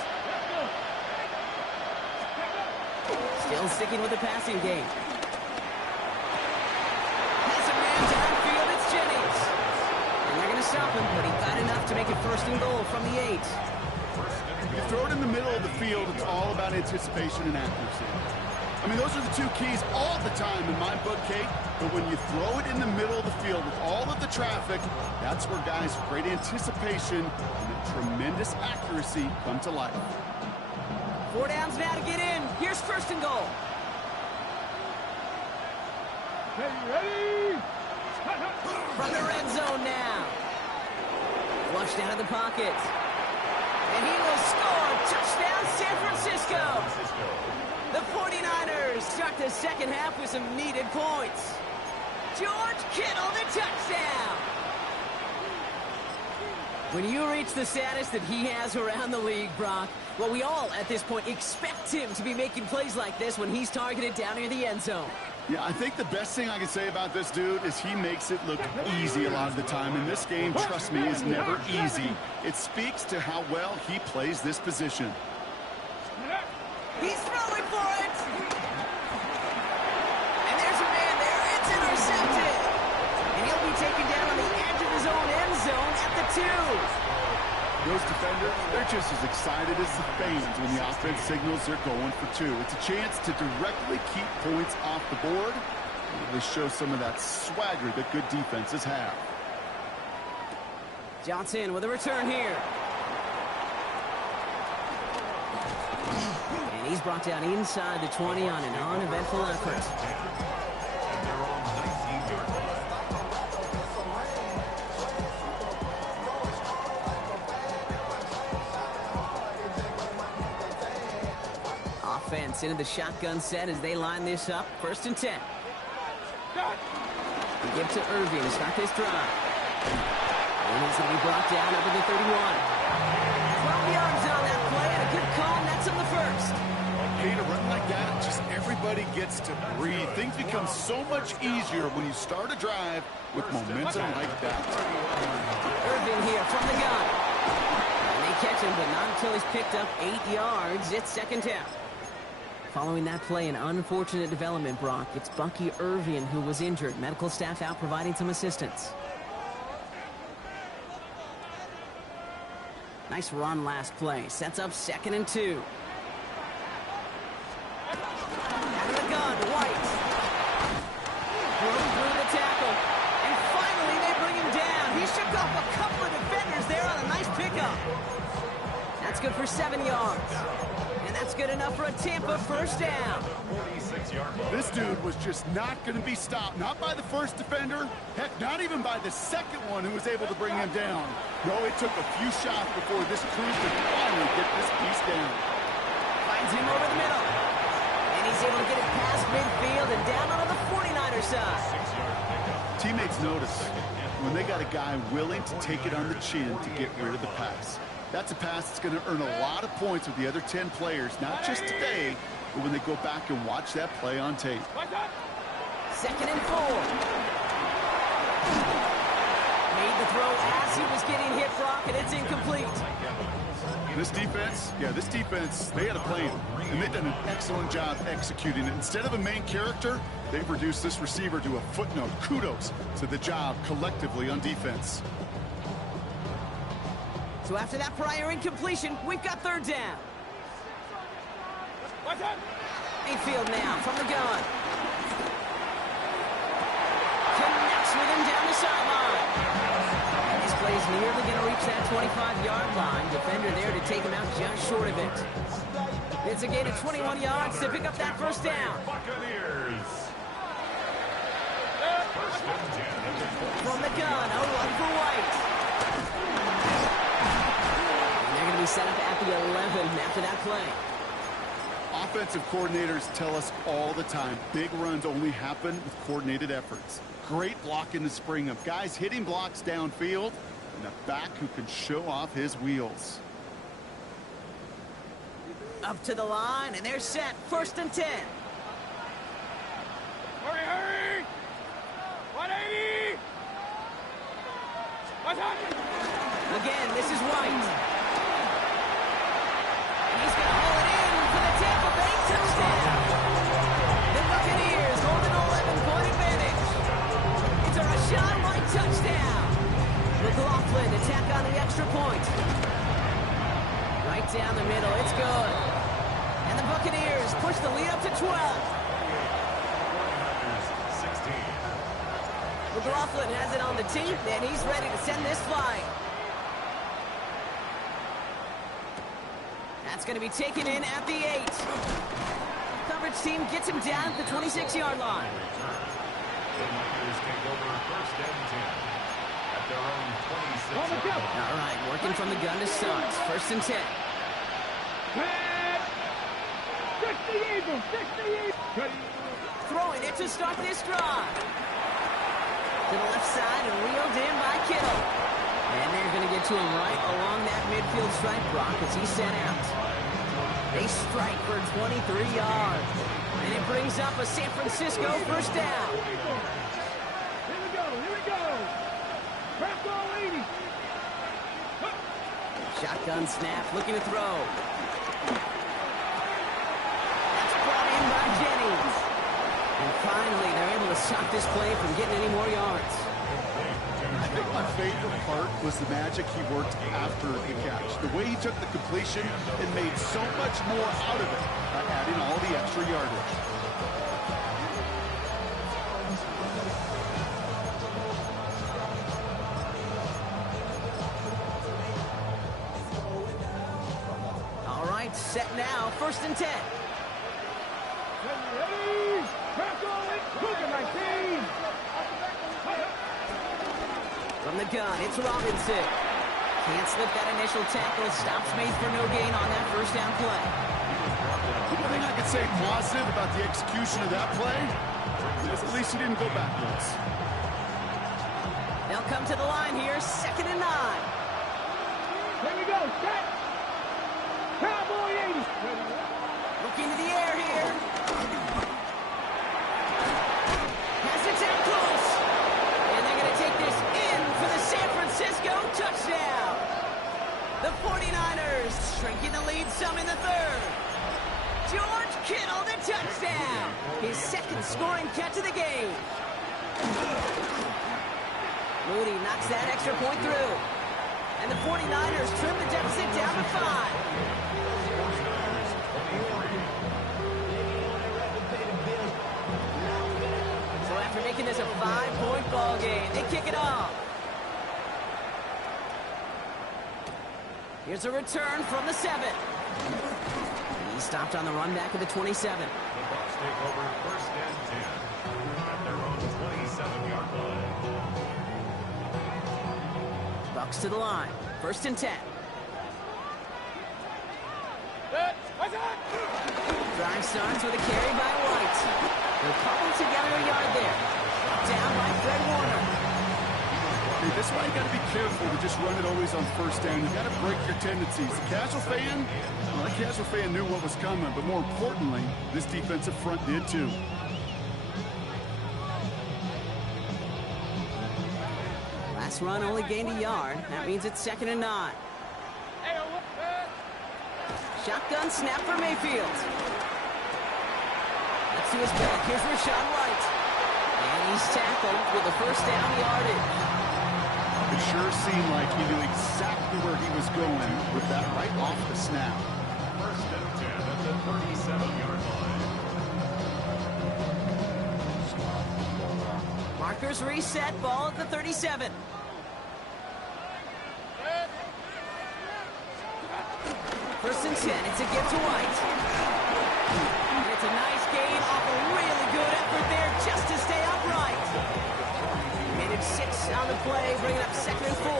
Still sticking with the passing game. Has a man downfield, it's Jennings. And they're going to stop him, but he got enough to make it 1st and goal from the 8. You throw it in the middle of the field, it's all about anticipation and accuracy. I mean, those are the two keys all the time in my book, Kate. But when you throw it in the middle of the field with all of the traffic, that's where guys with great anticipation and a tremendous accuracy come to life. 4 downs now to get in. Here's first and goal. Ready? From the red zone now. Flushed out of the pocket. And he will score. Touchdown, San Francisco. The 49ers start the second half with some needed points. George Kittle, the touchdown. When you reach the status that he has around the league, Brock, well, we all at this point expect him to be making plays like this when he's targeted down near the end zone. Yeah, I think the best thing I can say about this dude is he makes it look easy a lot of the time. And this game, trust me, is never easy. It speaks to how well he plays this position. He's throwing for it. And there's a man there. It's intercepted. And he'll be taken down on the edge of his own end zone at the 2. Those defenders, they're just as excited as the fans when the offense signals they're going for 2. It's a chance to directly keep points off the board. And really show some of that swagger that good defenses have. Johnson with a return here. And he's brought down inside the 20 on an uneventful effort. And they're on 19-yard line. Offense into the shotgun set as they line this up. First and 10. We give to Irving to start this drive. And he's going to be brought down over the 31. 12 yards on that play and a good call, and that's on the first. Okay, to run like that, just everybody gets to breathe. Things become so much easier when you start a drive with momentum like that. Irving here from the gun. And they catch him, but not until he's picked up 8 yards. It's second down. Following that play, an unfortunate development, Brock. It's Bucky Irving who was injured. Medical staff out providing some assistance. Nice run last play. Sets up second and 2. Out of the gun, White. Through the tackle. And finally they bring him down. He shook off a couple of defenders there on a nice pickup. That's good for 7 yards. And that's good enough for a Tampa first down. 46-yard line. This dude was just not going to be stopped. Not by the first defender. Heck, not even by the second one who was able to bring him down. No, it took a few shots before this crew could finally get this piece down. Finds him over the middle. And he's able to get it past midfield and down on the 49er side. 6-yard pickup. Teammates notice when they got a guy willing to take it on the chin to get rid of the pass. That's a pass that's going to earn a lot of points with the other 10 players, not just today, but when they go back and watch that play on tape. Second and 4. Made the throw as he was getting hit, Brock, and it's incomplete. This defense, they had a plan, and they've done an excellent job executing it. Instead of a main character, they've reduced this receiver to a footnote. Kudos to the job collectively on defense. So after that prior incompletion, we've got third down. Mayfield now from the gun. Connects with him down the sideline. And this play is nearly going to reach that 25-yard line. Defender there to take him out just short of it. It's a gain of 21 yards to pick up that first down. Buccaneers. First and 10. From the gun, a run for White. Be set up at the 11 after that play. Offensive coordinators tell us all the time, big runs only happen with coordinated efforts. Great blocking to spring up. Guys hitting blocks downfield, and a back who can show off his wheels. Up to the line, and they're set. First and 10. Hurry! 180! Again, this is White. He's going to haul it in for the Tampa Bay touchdown. The Buccaneers hold an 11-point advantage. It's a Rashawn White touchdown. McLaughlin to tack on the extra point. Right down the middle, it's good. And the Buccaneers push the lead up to 12. 16. McLaughlin has it on the tee, and he's ready to send this flying. That's going to be taken in at the 8. Coverage team gets him down at the 26-yard line. The Niners take over first and 10 at their own 26-yard line. All right, working from the gun to start. First and 10. 60 Eagles, 60 Eagles. Throwing it to start this drive. To the left side and reeled in by Kittle. And they're going to get to him right along that midfield stripe, Brock, as he's sent out. They strike for 23 yards. And it brings up a San Francisco first down. Here we go, here we go. Crack all 80. Shotgun snap, looking to throw. That's brought in by Jennings. And finally, they're able to stop this play from getting any more yards. I think my favorite part was the magic he worked after the catch. The way he took the completion and made so much more out of it by adding all the extra yardage. All right, set now, first and 10. Ready? Crack all 80. Cougar 19. From the gun, it's Robinson. Can't slip that initial tackle. Stops made for no gain on that first down play. The thing I could say positive about the execution of that play is at least he didn't go backwards. They'll come to the line here, second and 9. Here we go, set. Cowboy 80. Looking to the air here. Has it down close. And they're going to take this in for the San Francisco touchdown. The 49ers shrinking the lead some in the third. George Kittle, the touchdown. His second scoring catch of the game. Moody knocks that extra point through. And the 49ers trim the deficit down to 5. So after making this a 5-point ball game, they kick it off. Here's a return from the 7. He stopped on the run back of the 27. The Bucs take over first and 10 at their own 27-yard line. Bucs to the line. First and 10. Drive starts with a carry by White. They're cobbled together a yard there. Down by Fred Warner. Hey, this is why you got to be careful to just run it always on first down. You got to break your tendencies. The casual fan, well, that casual fan knew what was coming, but more importantly, this defensive front did too. Last run only gained a yard. That means it's second and 9. Shotgun snap for Mayfield. Let's see his back. Here's Rashawn White. And he's tackled with the first down yardage. It sure seemed like he knew exactly where he was going with that right off the snap. First and 10 at the 37-yard line. Markers reset. Ball at the 37. First and 10. It's a gift to White. And it's a nice gain off a really good effort there just to stay upright. Made it 6 on the play, bringing up second and 4.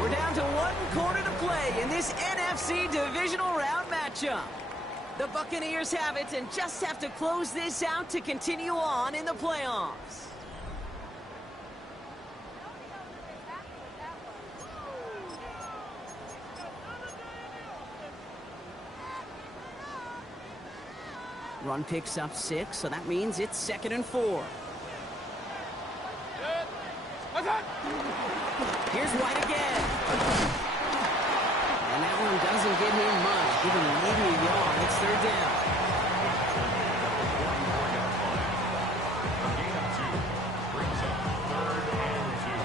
We're down to 1 quarter to play in this NFC divisional round matchup. The Buccaneers have it and just have to close this out to continue on in the playoffs. Run picks up 6, so that means it's second and 4. Here's White again. And that one doesn't get him much. Give him maybe a yard. It's third down. A gain of 2 brings up third and 2.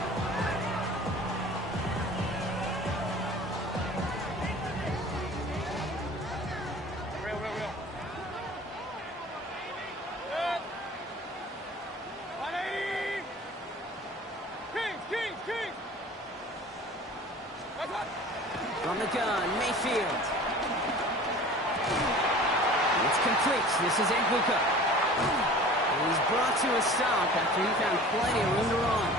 From the gun, Mayfield. It's complete. This is Nguka. He's brought to a stop after he found plenty of room to run.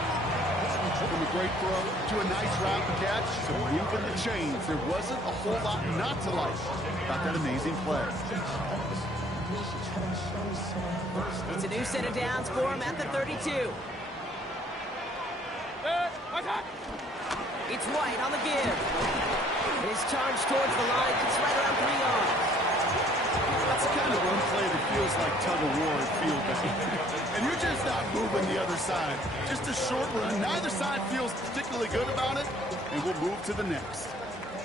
From a great throw to a nice route and catch to moving the chains. There wasn't a whole lot not to like about that amazing play. It's a new set of downs for him at the 32. It's White on the give. His charge towards the line. It's right around 3 yards. That's the kind of run play that feels like tug-of-war at field goal. And you're just not moving the other side. Just a short run. Neither side feels particularly good about it. And we'll move to the next.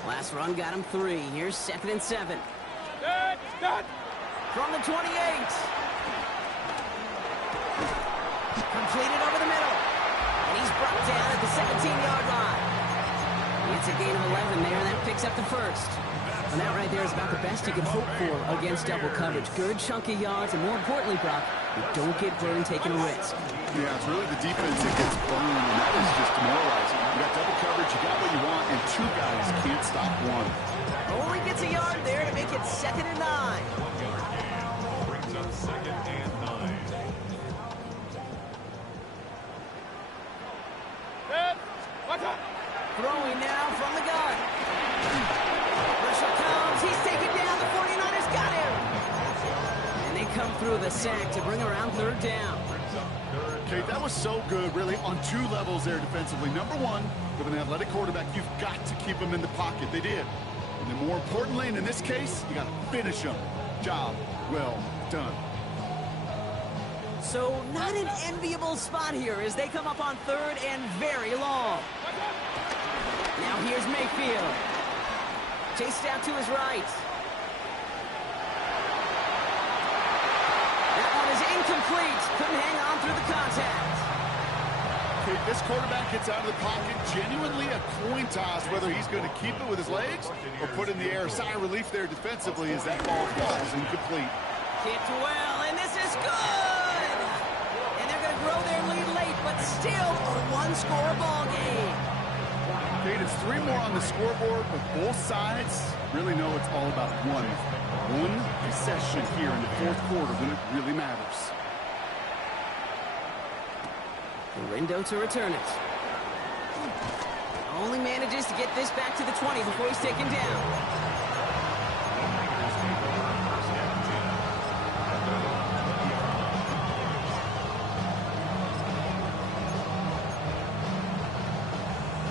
Last run got him 3. Here's 2nd and 7. From the 28. Completed over the middle. And he's brought down at the 17-yard line. It's a gain of 11 there, and that picks up the first. And that right there is about the best you can hope for against double coverage. Good chunky yards, and more importantly, Brock, you don't get burned taking a risk. Yeah, it's really the defense that gets burned, and that is just demoralizing. You got double coverage, you got what you want, and 2 guys can't stop one. Only gets a yard there to make it 2nd and 9. Brings up 2nd and 9. Throwing now from the gun. Pressure comes. He's taken down. The 49ers got him. And they come through the sack to bring around 3rd down. Okay, that was so good, really, on 2 levels there defensively. Number 1, with an athletic quarterback, you've got to keep him in the pocket. They did. And then more importantly, and in this case, you got to finish him. Job well done. So not an enviable spot here as they come up on 3rd and very long. Now here's Mayfield. Chased out to his right. That one is incomplete. Couldn't hang on through the contact. Okay, this quarterback gets out of the pocket. Genuinely a coin toss whether he's going to keep it with his legs or put in the air. Sigh of relief there defensively as that ball falls incomplete. Kicked well, and this is good! And they're going to grow their lead late, but still a 1-score ball game. Okay, it's 3 more on the scoreboard, but both sides really know it's all about one possession here in the 4th quarter when it really matters. Lindo to return it. Only manages to get this back to the 20 before he's taken down.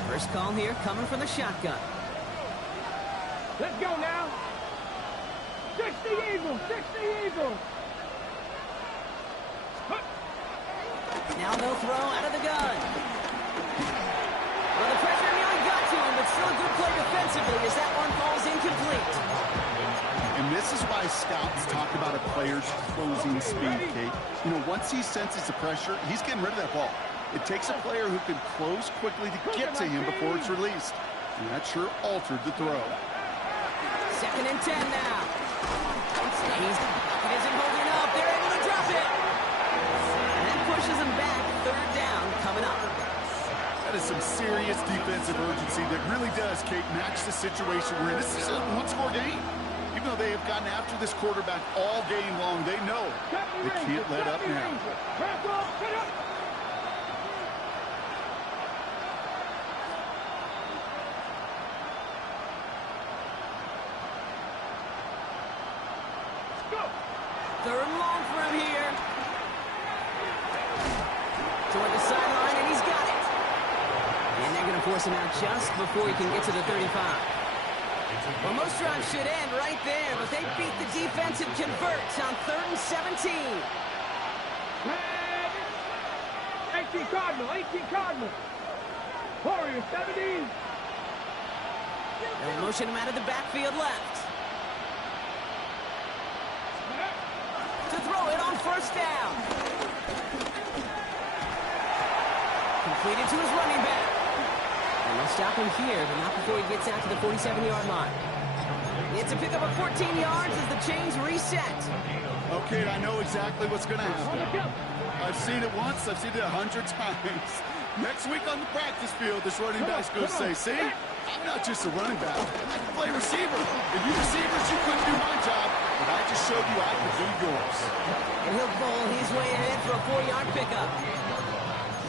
First call here coming from the shotgun. Let's go now. 60 Eagles, 60 Eagles. Now they'll throw out of the gun. Well, the pressure nearly got to him, but still a good play defensively as that one falls incomplete. And this is why scouts talk about a player's closing speed, Kate. You know, once he senses the pressure, he's getting rid of that ball. It takes a player who can close quickly to get to him before it's released. And that sure altered the throw. 2nd and 10 now. Stays. It isn't holding up. They're able to drop it. And that pushes them back. 3rd down coming up. That is some serious defensive urgency that really does, Kate, match the situation we're in. This is a 1-score game. Even though they have gotten after this quarterback all game long, they know they can't let up now. Third and long for him here. Toward the sideline, and he's got it. And they're going to force him out just before he can get to the 35. Well, most drives should end right there, but they beat the defense and convert on 3rd and 17. 18 Cardinal, 18 Cardinal. Warriors, 70. They'll motion him out of the backfield left. To throw it on 1st down. Completed to his running back. And they'll stop him here, but not before he gets out to the 47-yard line. It's a pickup of 14 yards as the chains reset. Okay, I know exactly what's going to happen. I've seen it once. I've seen it 100 times. Next week on the practice field, this running back's going to say, see, I'm not just a running back. I can play receiver. And you receivers, you couldn't do my job, but I just showed you I could do yours. And he'll bowl his way ahead for a 4-yard pickup.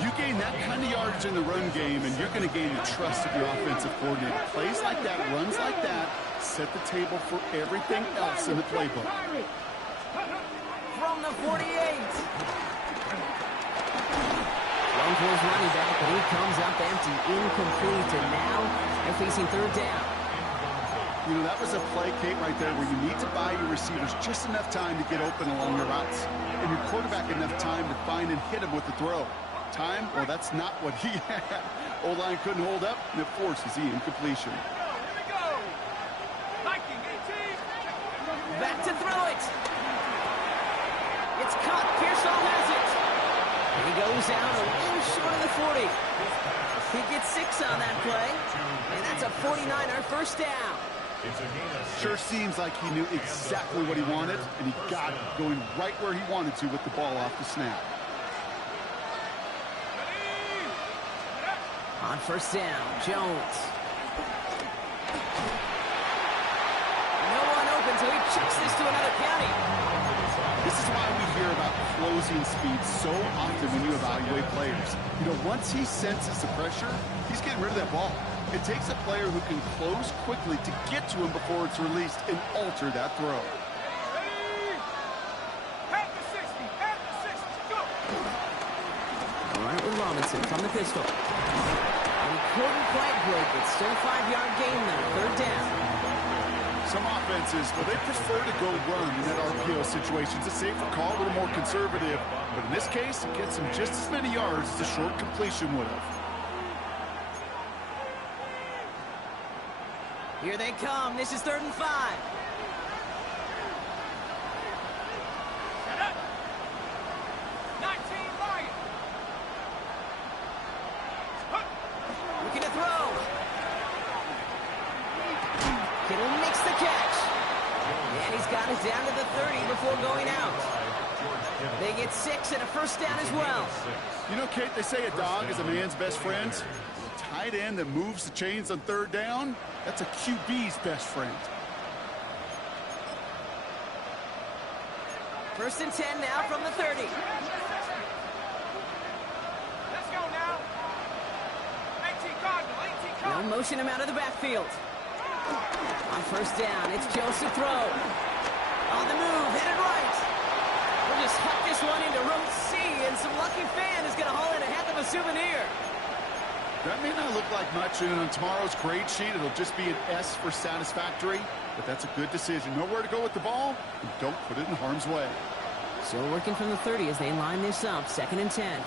You gain that kind of yardage in the run game, and you're going to gain the trust of your offensive coordinator. Plays like that, runs like that, set the table for everything else in the playbook. From the 48. Thrown for his running back, but he comes up empty, incomplete, and now they're facing third down. You know, that was a play, Kate, right there, where you need to buy your receivers just enough time to get open along your routes, and your quarterback enough time to find and hit him with the throw. Time? Well, that's not what he had. O-line couldn't hold up, and it forces the incompletion. Here we go. Viking 18. Back to throw it. It's caught. Pearsall has it. He goes out a little short of the 40. He gets 6 on that play, and that's a 49er first down. Sure seems like he knew exactly what he wanted, and he got it, going right where he wanted to with the ball off the snap. On first down, Jones. No one open, so he chucks this to another county. This is why we hear about closing speed so often when you evaluate players. You know, once he senses the pressure, he's getting rid of that ball. It takes a player who can close quickly to get to him before it's released and alter that throw. At the 60, at the 60, go. All right, with Robinson from the pistol. And he couldn't quite break it. Still a 5-yard gain there, third down. Some offenses, well, they prefer to go run in that RPO situation. It's a safer call, a little more conservative. But in this case, it gets him just as many yards as a short completion would have. Here they come. This is 3rd and 5. Set up. 19 Lions. Looking to throw. Kittle makes the catch. And he's got it down to the 30 before going out. They get 6 and a first down as well. You know, Kate, they say a dog is a man's best friend. A tight end that moves the chains on 3rd down, that's a QB's best friend. 1st and 10 now from the 30. Let's go now. 18 Cardinal, 18 They'll Cardinal. motion him out of the backfield. On first down, it's Joseph throw. On the move, headed right. We'll just huck this one into row C, and some lucky fan is going to haul in a heck of a souvenir. That may not look like much, and on tomorrow's grade sheet, it'll just be an S for satisfactory, but that's a good decision. Know where to go with the ball, and don't put it in harm's way. Still working from the 30 as they line this up, 2nd and 10.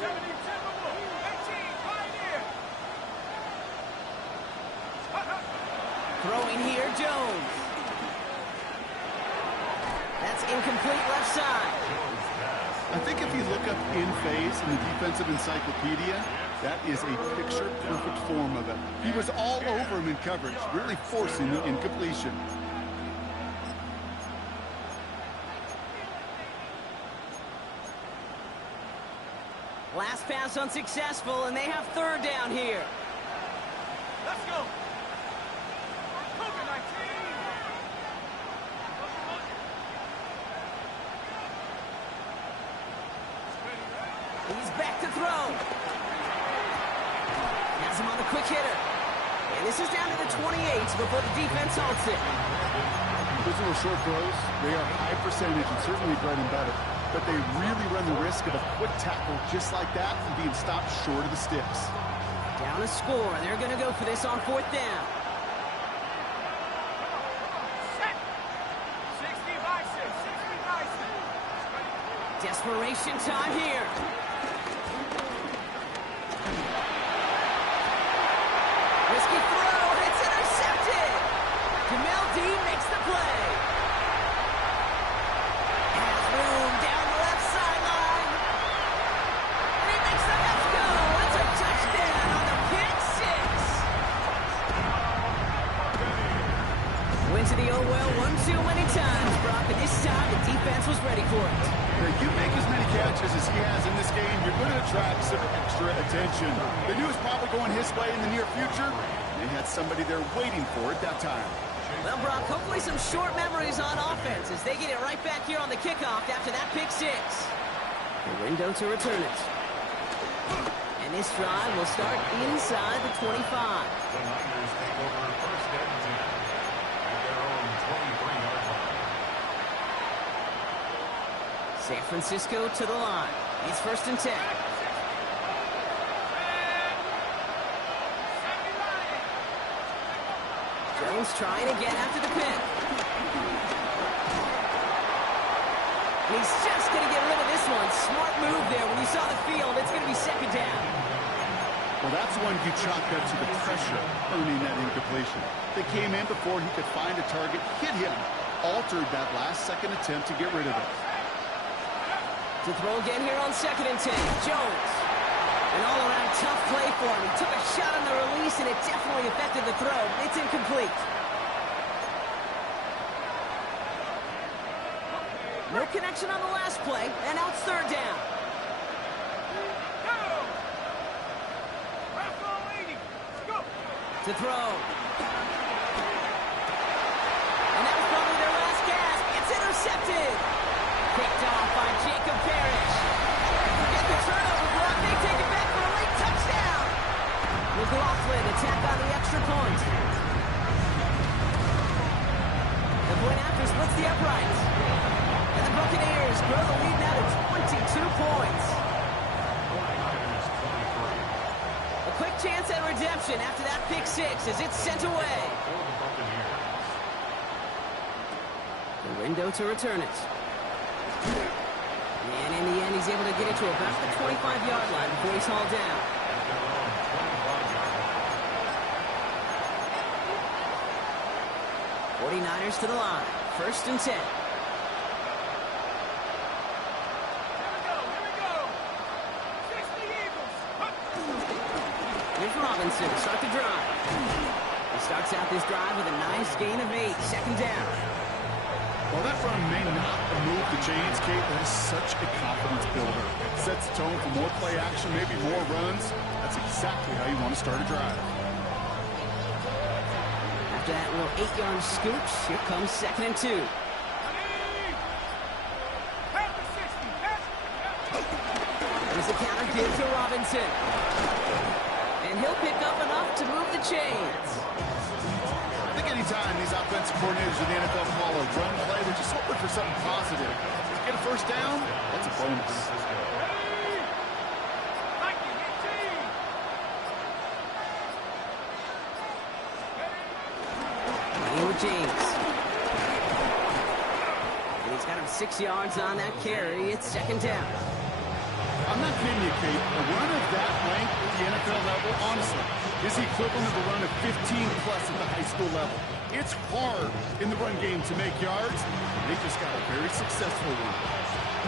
17 Timberwolves, 18 Pioneer. Throwing here, Jones. That's incomplete left side. I think if you look up in phase in the defensive encyclopedia, that is a picture-perfect form of it. He was all over him in coverage, really forcing the incompletion. Last pass unsuccessful, and they have 3rd down here. Let's go. Cougar 19. He's back to throw. Has him on the quick hitter. And this is down to the 28 before the defense halts it. Those little short throws, they are high percentage and certainly bread and butter. But they really run the risk of a quick tackle just like that and being stopped short of the sticks. Down a score. They're going to go for this on 4th down. Set. 60 Bison, 60 Bison. Desperation time here. Risky throw, and it's intercepted. Jamel Dean makes the play. Has room down the left sideline. And he makes the Mets go. It's a touchdown on the pick 6. Went to the oh well one too many times, Brock, and this time the defense was ready for it. Now, you make as many catches as he has in this game, you're going to attract some extra attention. They knew it was probably going his way in the near future. They had somebody there waiting for it that time. Well, Brock, hopefully some short memories on offense as they get it right back here on the kickoff after that pick six. The window to return it. And this drive will start inside the 25. The Niners take over first and 10 at their own 23-yard line. San Francisco to the line. It's first and 10. Jones trying to get after the pin. He's just going to get rid of this one. Smart move there. When you saw the field, it's going to be second down. Well, that's one you chalk up to the pressure, earning that incompletion. They came in before he could find a target, hit him, altered that last-second attempt to get rid of it. To throw again here on second and 10. Jones. An all-around tough play for him. He took a shot on the release, and it definitely affected the throw. It's incomplete. No connection on the last play, and now it's third down. To throw. And that was probably their last gasp. It's intercepted. Picked off by Jacob Parrish. Forget the turnover block. They take it back for a late touchdown. McLaughlin attack on the extra point. The point after splits the uprights. And the Buccaneers grow the lead now to 22 points. A quick chance at redemption after that pick six as it's sent away. The window to return it. And in the end, he's able to get it to about the 25-yard line before he's hauled down. 49ers to the line. First and 10. Here's Robinson to start the drive. He starts out this drive with a nice gain of 8. Second down. Well, that run may not move the chains, Kate. That is such a confidence builder. Sets the tone for more play action, maybe more runs. That's exactly how you want to start a drive. After that little 8-yard scoop, here comes second and 2. There's the counter give to Robinson. And he'll pick up enough to move the chains. I think anytime these offensive coordinators in the NFL call a run play, they're just hoping for something positive. If you get a first down, that's a bonus. With James. And he's got him 6 yards on that carry. It's second down. I'm not kidding you, Kate. A run of that length at the NFL level, honestly, is the equivalent of a run of 15-plus at the high school level. It's hard in the run game to make yards. They just got a very successful one.